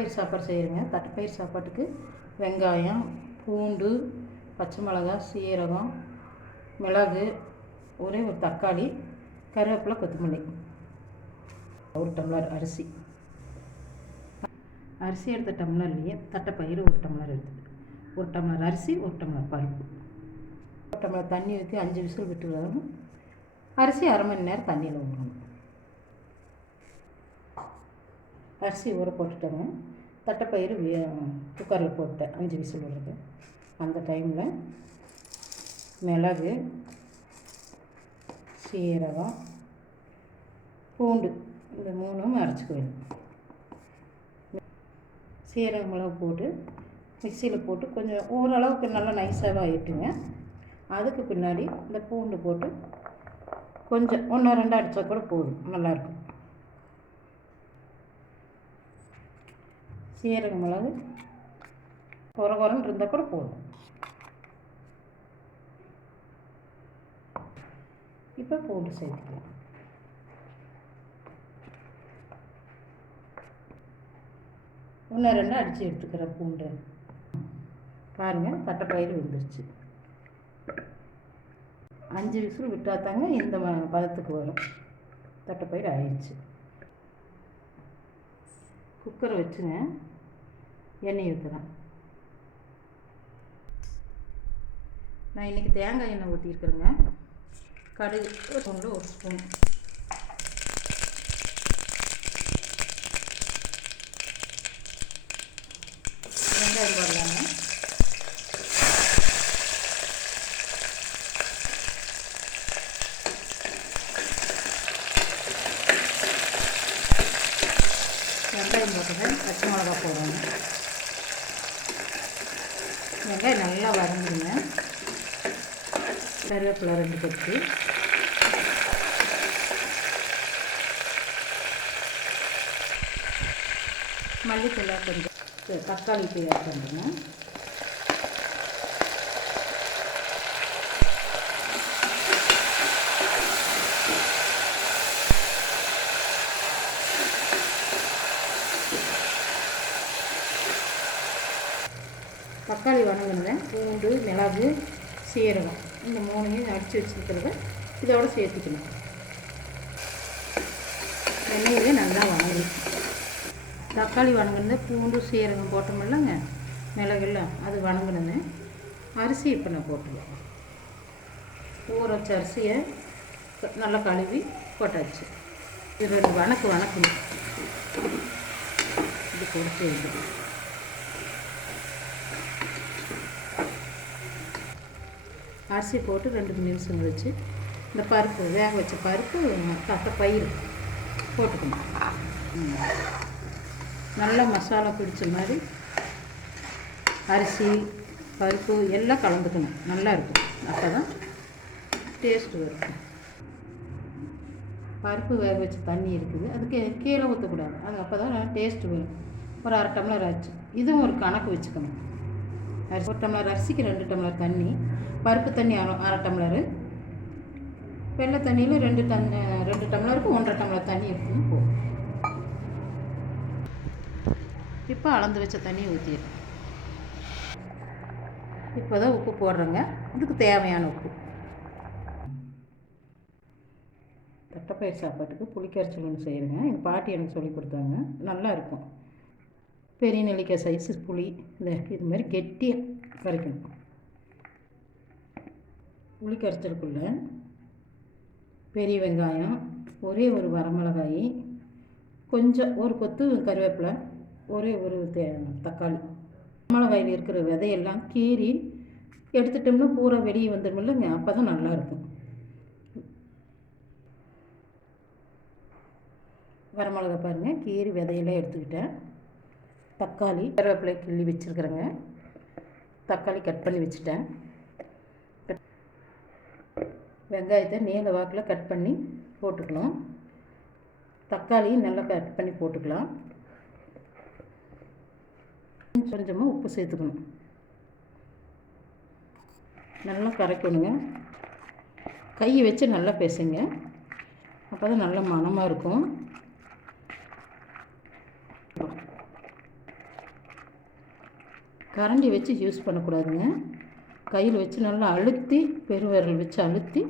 தட்டைப்பயிர் சாப்பாடு செய்கிறேங்க. தட்டைப்பயிர் சாப்பாட்டுக்கு வெங்காயம், பூண்டு, பச்சை மிளகாய், சீரகம், மிளகு, ஒரே ஒரு தக்காளி, கருவேப்பிலை, கொத்தமல்லி, ஒரு டம்ளர் அரிசி. அரிசி எடுத்த டம்ளர்லேயே தட்டைப்பயிறு ஒரு டம்ளர் எடுத்துது. ஒரு டம்ளர் அரிசி, ஒரு டம்ளர் பருப்பு, ஒரு டம்ளர் தண்ணி ஊற்றி 5 விசில் விட்டு வரணும். அரிசி அரை மணி நேரம் தண்ணியில் ஊறணும். அரிசி ஊற போட்டுட்டோங்க. தட்டைப்பயிறு குக்கரில் போட்டேன் 5 விசில் விடுறது. அந்த டைமில் மிளகு, சீரகம், பூண்டு இந்த 3ம் அரைச்சிக்குவேன். சீரகம், மிளகு போட்டு மிக்சியில் போட்டு கொஞ்சம் ஓரளவுக்கு நல்லா நைஸாக ஆகிட்டுங்க. அதுக்கு பின்னாடி இந்த பூண்டு போட்டு கொஞ்சம் 1-2 அடித்தா கூட போதும், நல்லாயிருக்கும். சீரகம், மிளகு குறன்னு இருந்தால் கூட போதும். இப்போ பூண்டு சேர்த்துக்கலாம். ஒன்று 2 அடித்து எடுத்துக்கிறேன் பூண்டு. பாருங்கள், தட்டைப்பயிறு வெந்துருச்சு. 5 விசில் விட்டால் தாங்க இந்த பதத்துக்கு வரும். தட்டைப்பயிறு ஆயிடுச்சு. குக்கரை வச்சுங்க, எண்ணெய் ஊற்றுறேன். நான் இன்றைக்கி தேங்காய் எண்ணெய் ஊற்றிருக்கிறேங்க. கடுகு ஒரு ஸ்பூன், வெங்காயம் போடலாங்க. வெங்காயம் போட்டுதான் பச்சை மிளகா போடணும். வெங்காயம் நல்லா வதங்கிடுங்க. கருவேப்பிலை 2 கொத்து, மல்லித்தூள் கொஞ்சம், தக்காளி ஆட் பண்ணுங்க. தக்காளி வதங்கினேன். பூண்டு, மிளகு, சீரகம் இந்த 3ஐயும் அடித்து வச்சுருக்கிறத இதோடு சேர்த்துக்கணும். எண்ணெயிலே நல்லா வதங்கணும். தக்காளி வதங்கினது, பூண்டு, சீரகம் போட்டோமில்லங்க, மிளகுலாம் அது வதங்கினது. அரிசி இப்போ நான் போட்டுருவேன். ஊற வச்ச அரிசியை நல்லா கழுவி போட்டாச்சு. இது 2 வணக்கணும். இது பொறிச்சு வைக்கணும். அரிசி போட்டு 2 நிமிஷம் கழிச்சு இந்த பருப்பு, வேக வச்ச பருப்பு, தட்டைப்பயிறு போட்டுக்கணும். நல்லா மசாலா பிடிச்ச மாதிரி அரிசி, பருப்பு எல்லாம் கலந்துக்கணும். நல்லா இருக்கும், அப்போ தான் டேஸ்ட்டு வரும். பருப்பு வேக வச்ச தண்ணி இருக்குது, அதுக்கு கீழே ஊற்றக்கூடாது. அது அப்போ தான் டேஸ்ட்டு வரும். ஒரு 1/2 டம்ளர் ஆச்சு. இதுவும் ஒரு கணக்கு வச்சுக்கணும். 1 டம்ளர் அரிசிக்கு 2 டம்ளர் தண்ணி, பருப்பு தண்ணி 1/2 டம்ளரு, வெள்ளை தண்ணியில் 2 டம்ளருக்கு 1/2 டம்ளர் தண்ணி எடுத்துன்னு போகும். இப்போ அளந்து வச்ச தண்ணி ஊற்றிடும். இப்போ தான் உப்பு போடுறேங்க. இதுக்கு தேவையான உப்பு. தட்டைப்பயிர் சாப்பாட்டுக்கு புளிக்கரைச்சல் ஒன்று செய்கிறேங்க. எங்கள் பாட்டி எனக்கு சொல்லி கொடுத்தாங்க, நல்லா இருக்கும். பெரிய நெல்லிக்காய் சைஸு புளி இது மாதிரி கெட்டியாக கரைக்கணும். புளி கரைச்சலுக்குள்ள பெரிய வெங்காயம், ஒரே ஒரு வரமிளகாய், கொஞ்சம் ஒரு கொத்து கருவேப்பிலை, ஒரே ஒரு தக்காளி. மிளகாயில் இருக்கிற விதையெல்லாம் கீறி எடுத்துட்டோம்னா பூரா வெளியே வந்துடும் இல்லைங்க, அப்போ தான் நல்லாயிருக்கும். வரமிளகா பாருங்கள், கீறி விதையெல்லாம் எடுத்துக்கிட்டேன். தக்காளி, கருவேப்பிலை கிள்ளி வச்சுருக்குறேங்க. தக்காளி கட் பண்ணி வச்சுட்டேன். வெங்காயத்தை நீல வாக்கில் கட் பண்ணி போட்டுக்கலாம். தக்காளியும் நல்லா கட் பண்ணி போட்டுக்கலாம். கொஞ்சமாக உப்பு சேர்த்துக்கணும். நல்லா கரைக்கணுங்க. கையை வச்சு நல்லா பேசுங்க, அப்போ தான் நல்ல மணமாக இருக்கும். கரண்டி வச்சு யூஸ் பண்ணக்கூடாதுங்க. கையில் வச்சு நல்லா அழுத்தி, பெருவிரல் வச்சு அழுத்தி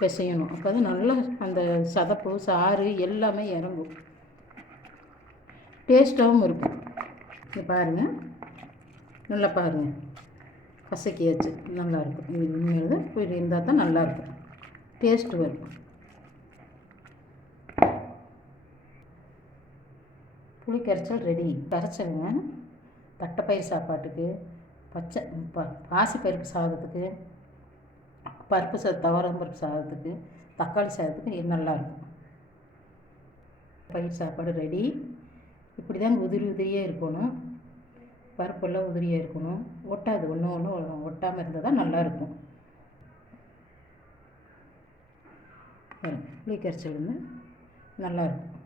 பிசையணும். அப்போ தான் நல்லா அந்த சதப்பு சாறு எல்லாமே இறங்கும், டேஸ்ட்டாகவும் இருக்கும். இங்கே பாருங்கள், நல்லா பாருங்கள், கசக்கியாச்சு, நல்லாயிருக்கும். இது இனிமேல் தான் இப்படி இருந்தால் தான் நல்லாயிருக்கும், டேஸ்ட்டு வரும். புளி கரைச்சல் ரெடி. கரைச்சலுங்க தட்டைப்பயிர் சாப்பாட்டுக்கு, பச்சை பாசிப்பருப்பு சாதத்துக்கு, துவரம் பருப்பு சாதத்துக்கு, தக்காளி சாதத்துக்கு இது நல்லாயிருக்கும். பயிர் சாப்பாடு ரெடி. இப்படி தான் உதிரி உதிரியாக இருக்கணும், பருப்பெல்லாம் உதிரியாக இருக்கணும், ஒட்டாது, ஒன்று ஒட்டாமல் இருந்தால் தான் நல்லாயிருக்கும். புளி கரைச்சல் வந்து நல்லாயிருக்கும்.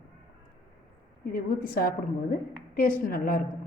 இதை ஊற்றி சாப்பிடும்போது டேஸ்ட் நல்லாயிருக்கும்.